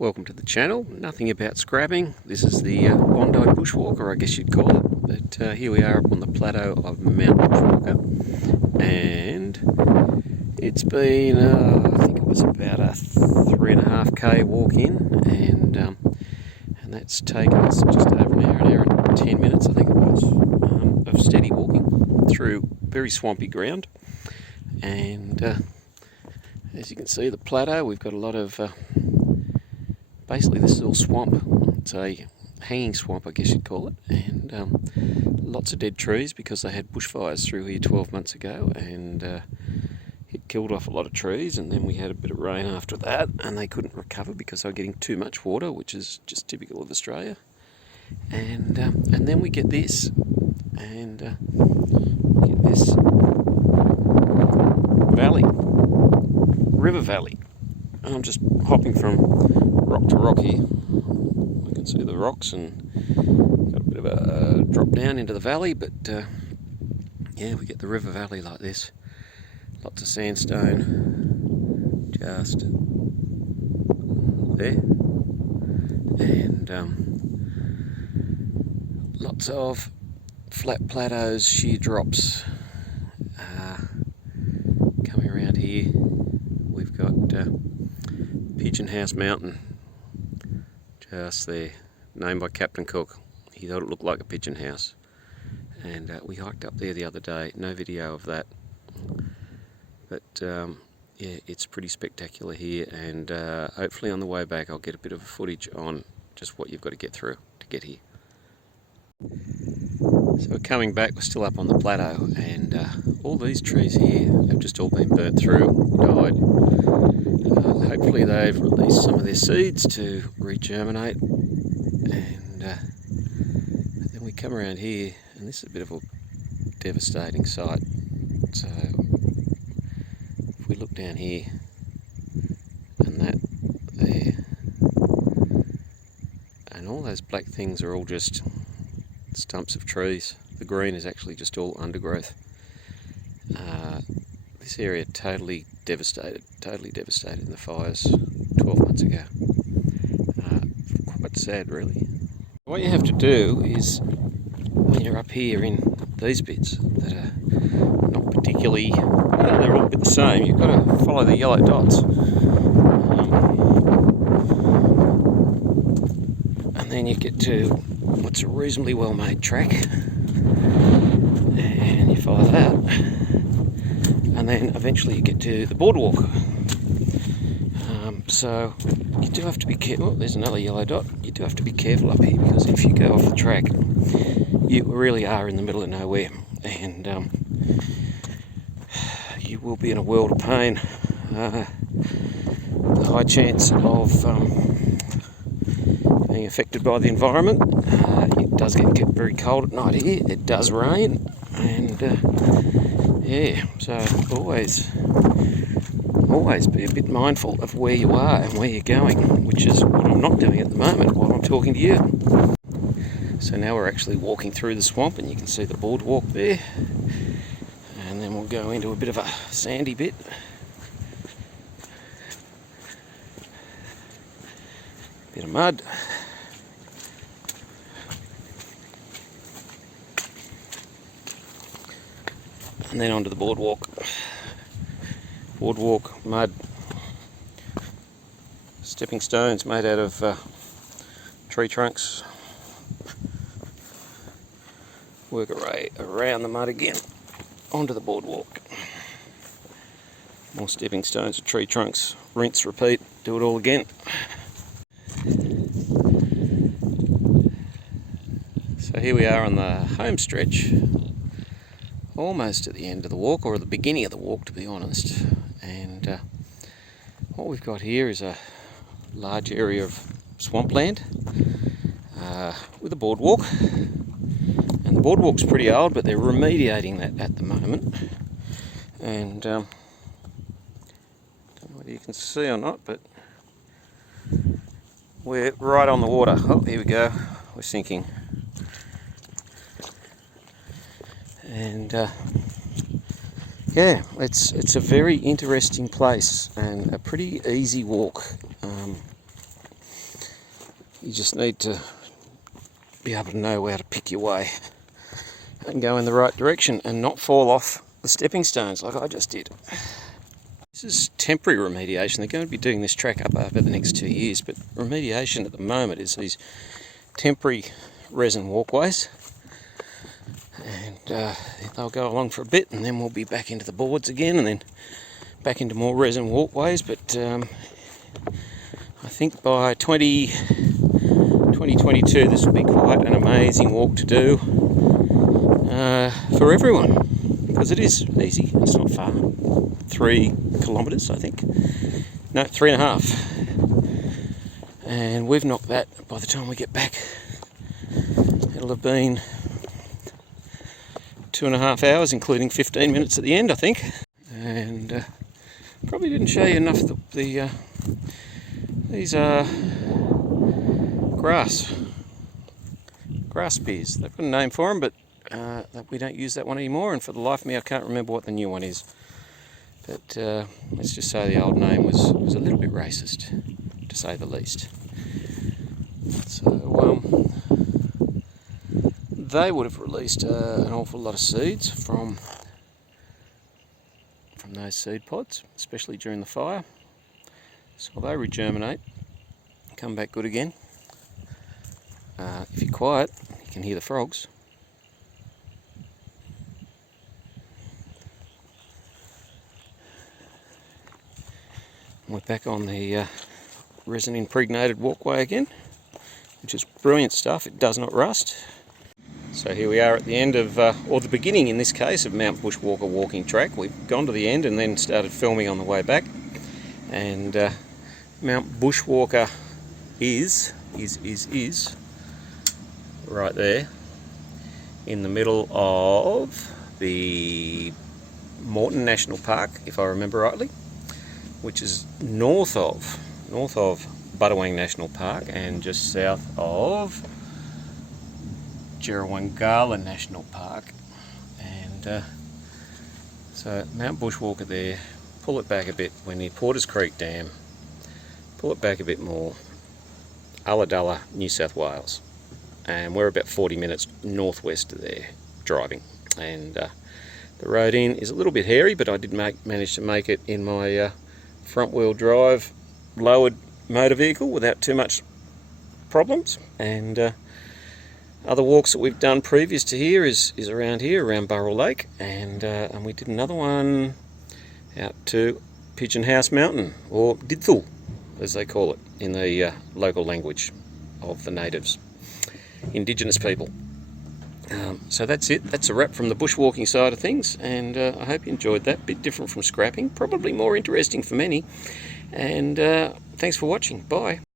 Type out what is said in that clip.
Welcome to the channel. Nothing about scrapping. This is the Bondi Bushwalker, I guess you'd call it. But here we are up on the plateau of Mount Bushwalker, and it's been, I think it was about a 3.5k walk in, and that's taken us just over an hour and 10 minutes, I think it was, of steady walking through very swampy ground. And as you can see, the plateau, we've got a lot of basically this is all swamp. It's a hanging swamp, I guess you'd call it, and lots of dead trees because they had bushfires through here 12 months ago, and it killed off a lot of trees, and then we had a bit of rain after that, and they couldn't recover because they were getting too much water, which is just typical of Australia. And then we get this, and we get this valley, river valley. And I'm just hopping from rock to rock here. You can see the rocks and got a bit of a drop down into the valley, but yeah, we get the river valley like this. Lots of sandstone just there, and lots of flat plateaus, sheer drops coming around here. We've got Pigeon House Mountain just there, named by Captain Cook. He thought it looked like a pigeon house, and we hiked up there the other day. No video of that, but yeah, it's pretty spectacular here, and hopefully on the way back I'll get a bit of footage on just what you've got to get through to get here. So we're coming back, we're still up on the plateau, and all these trees here have just all been burnt through, died. Hopefully they've released some of their seeds to regerminate, and then we come around here, and this is a bit of a devastating sight. So if we look down here, and that there, and all those black things are all just stumps of trees. The green is actually just all undergrowth. This area totally devastated in the fires 12 months ago. Quite sad, really. What you have to do is, when you're up here in these bits that are not particularly, they're all a bit the same, you've got to follow the yellow dots. And then you get to what's a reasonably well made track, and you follow that, and then eventually you get to the boardwalk. So you do have to be careful. Oh, there's another yellow dot. You do have to be careful up here, because if you go off the track, you really are in the middle of nowhere, and you will be in a world of pain. The high chance of being affected by the environment. It does get very cold at night here. It does rain, and yeah, so always be a bit mindful of where you are and where you're going, which is what I'm not doing at the moment while I'm talking to you. So now we're actually walking through the swamp, and you can see the boardwalk there, and then we'll go into a bit of a sandy bit. Bit of mud. And then onto the boardwalk. Boardwalk, mud, stepping stones made out of tree trunks. Work our way around the mud again, onto the boardwalk. More stepping stones of tree trunks, rinse, repeat, do it all again. So here we are on the home stretch, almost at the end of the walk, or at the beginning of the walk, to be honest. And what we've got here is a large area of swampland with a boardwalk. And the boardwalk's pretty old, but they're remediating that at the moment. And don't know whether you can see or not, but we're right on the water. Oh, here we go. We're sinking. And yeah, it's a very interesting place and a pretty easy walk. You just need to be able to know how to pick your way and go in the right direction and not fall off the stepping stones like I just did. This is temporary remediation. They're going to be doing this track up over the next 2 years, but remediation at the moment is these temporary resin walkways, and they'll go along for a bit and then we'll be back into the boards again and then back into more resin walkways. But I think by 2022 this will be quite an amazing walk to do for everyone, because it is easy, it's not far. 3 kilometres I think, no, 3.5, and we've knocked that. By the time we get back it'll have been 2.5 hours, including 15 minutes at the end I think. And probably didn't show you enough of these are grass spears. They've got a name for them, but we don't use that one anymore, and for the life of me I can't remember what the new one is. But let's just say the old name was a little bit racist, to say the least. So they would have released an awful lot of seeds from those seed pods, especially during the fire. So they regerminate, come back good again. If you're quiet, you can hear the frogs. We're back on the resin impregnated walkway again, which is brilliant stuff. It does not rust. So here we are at the end of, or the beginning in this case, of Mount Bushwalker walking track. We've gone to the end and then started filming on the way back. And Mount Bushwalker is right there in the middle of the Morton National Park, if I remember rightly, which is north of Buttawang National Park and just south of Jerrawangala National Park. And so Mount Bushwalker there, pull it back a bit, we're near Porters Creek Dam, pull it back a bit more, Ulladulla, New South Wales, and we're about 40 minutes northwest of there driving. And the road in is a little bit hairy, but I did manage to make it in my front wheel drive lowered motor vehicle without too much problems. And other walks that we've done previous to here is around here, around Burrell Lake, and we did another one out to Pigeon House Mountain, or Didthul as they call it in the local language of the natives, indigenous people. So that's it, that's a wrap from the bushwalking side of things, and I hope you enjoyed that. Bit different from scrapping, probably more interesting for many, and thanks for watching. Bye.